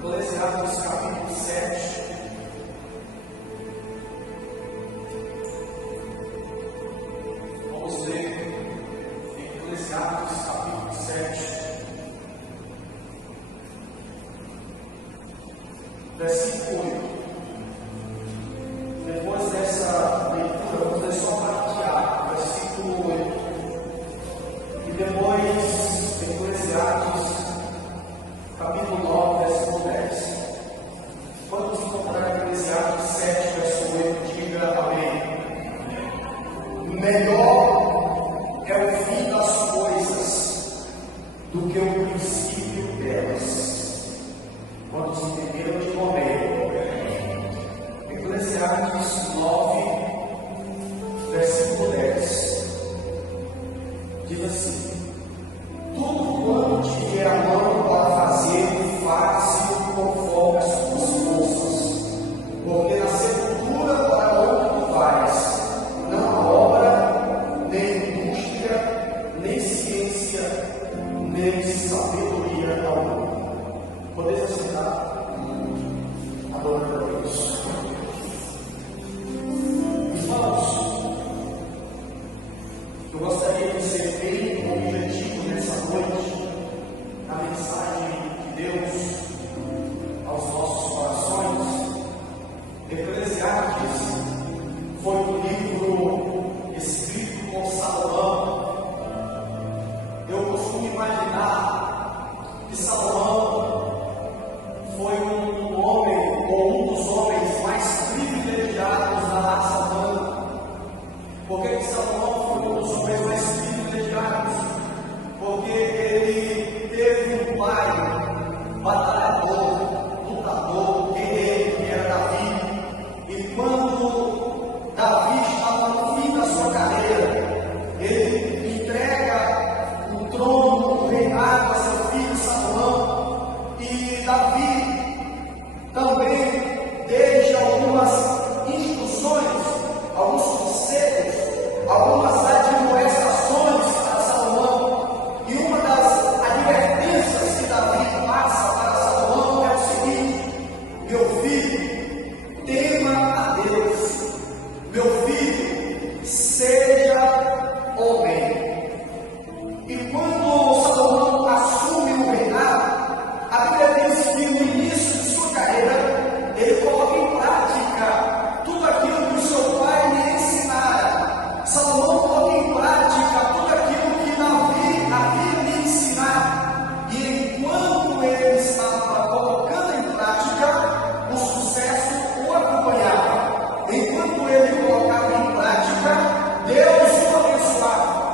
Eclesiastes capítulo 7. Vamos ler Eclesiastes capítulo 7, versículo 8. Depois dessa leitura, vamos ler só partilhar, versículo 8. E depois, Eclesiastes capítulo 9, versículo 10. Quando nos encontrar em Eclesiastes 7, verso 8, diga amém. Melhor é o fim das coisas do que o princípio delas. Quando se entenderam de momento. Eclesiastes 9, versículo 10. Diz assim: tudo quanto te vier a mão para fazer, faça conforme as tuas forças, porque na sepultura para onde tu vais, não há obra, nem indústria, nem ciência, nem sabedoria alguma. Podemos sentar? Adorando a Deus. Irmãos, eu gostaria de ser bem objetivo nessa noite, na mensagem de Deus aos nossos corações. Eclesiastes foi um livro escrito por Salomão. Eu costumo imaginar que Salomão foi um homem, ou um dos homens mais privilegiados da raça humana. Por que Salomão foi um dos homens mais privilegiados? Porque ele teve um pai batalhador, lutador, guerreiro, que era Davi. E quando Davi estava no fim da sua carreira, ele entrega o trono, o reinado a seu filho Salomão. E Davi também deixa algumas instruções, alguns conselhos, algumas admoestações a Salomão. E uma das advertências que Davi passa para Salomão é o seguinte: meu filho, tema a Deus. Meu filho, seja homem. E quando Salomão assume o reinado, a Bíblia diz que no início de sua carreira, ele coloca em prática tudo aquilo que o seu pai lhe ensinara. Salomão coloca em prática tudo aquilo que Davi havia lhe ensinado. E enquanto ele estava colocando em prática, o sucesso o acompanhava. Enquanto ele colocava em prática, Deus o abençoava.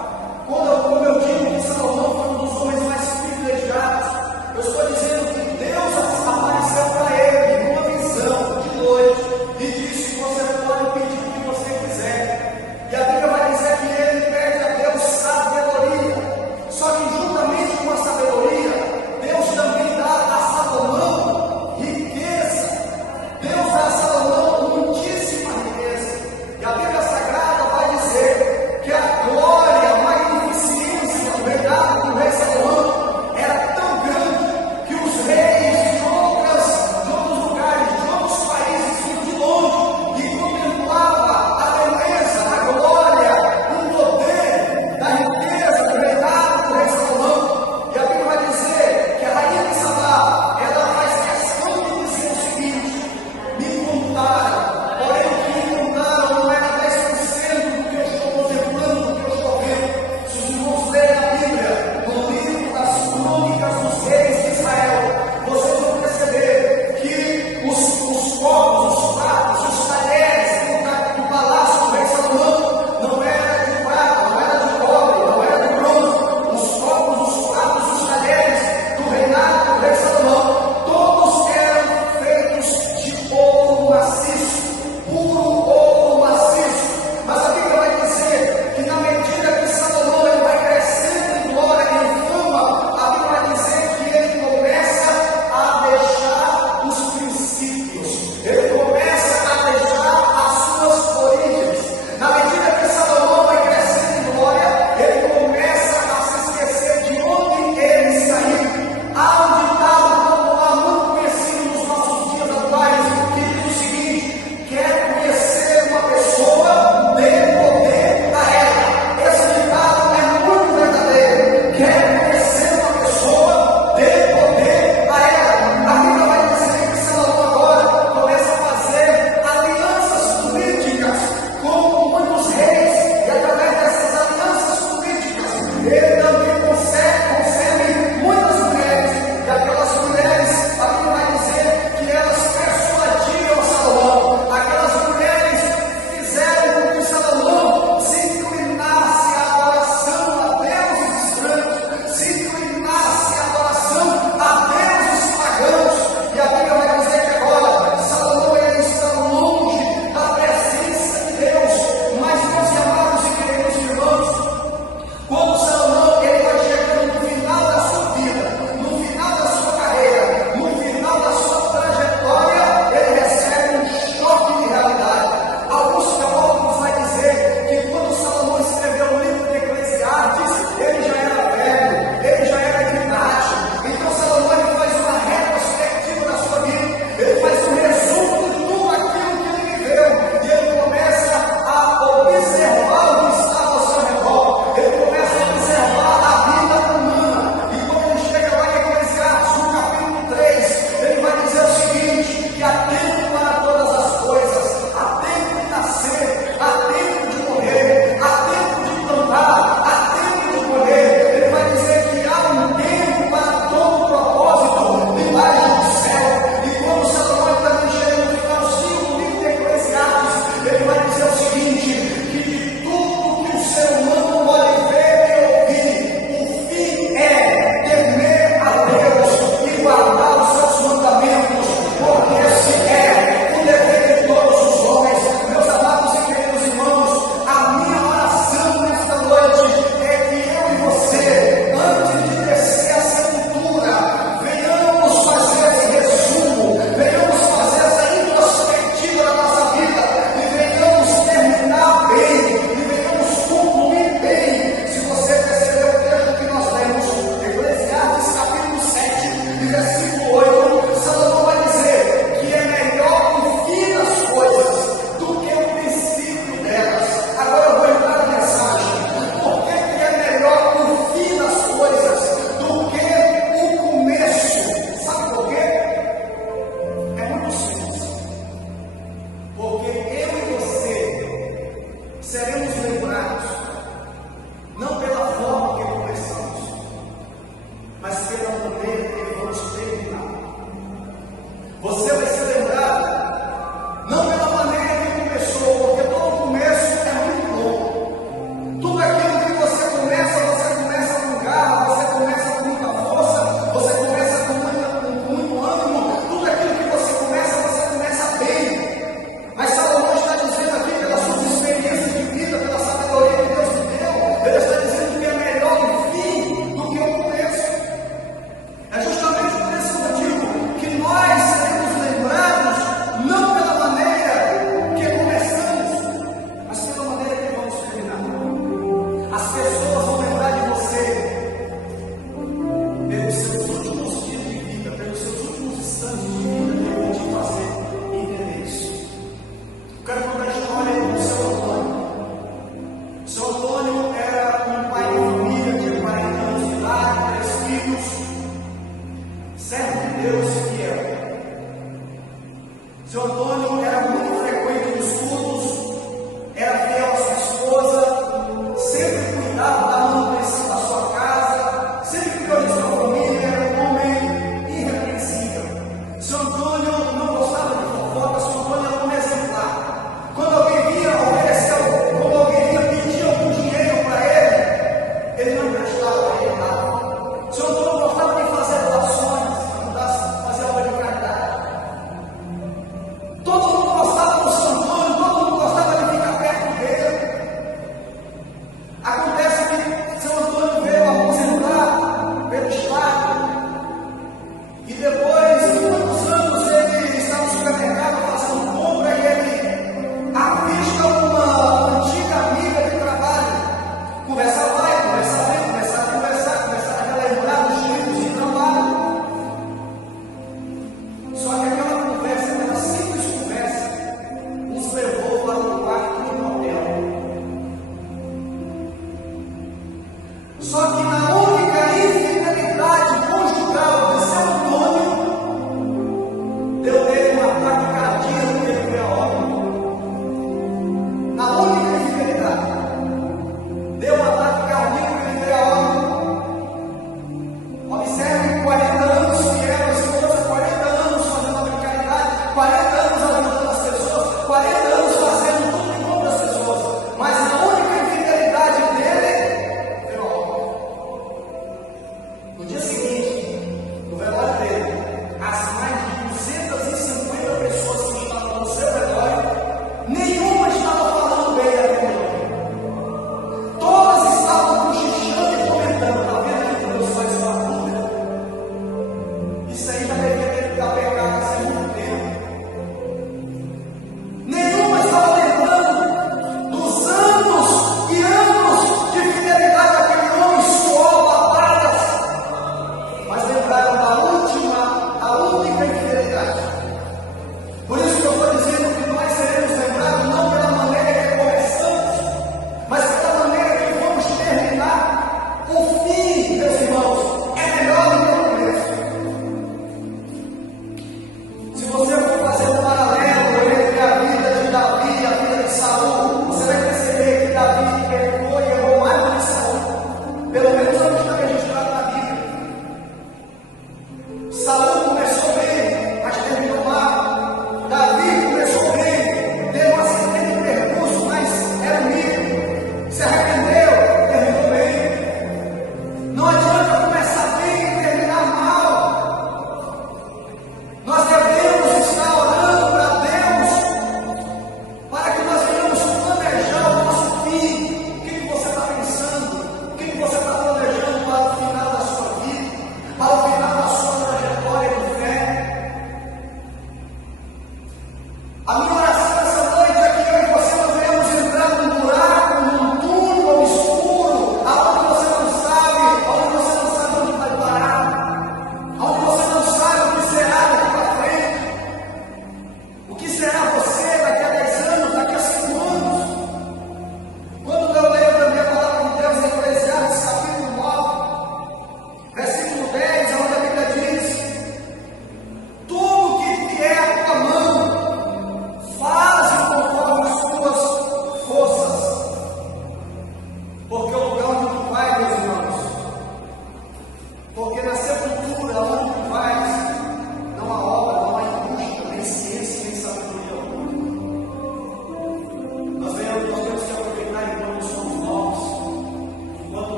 Só que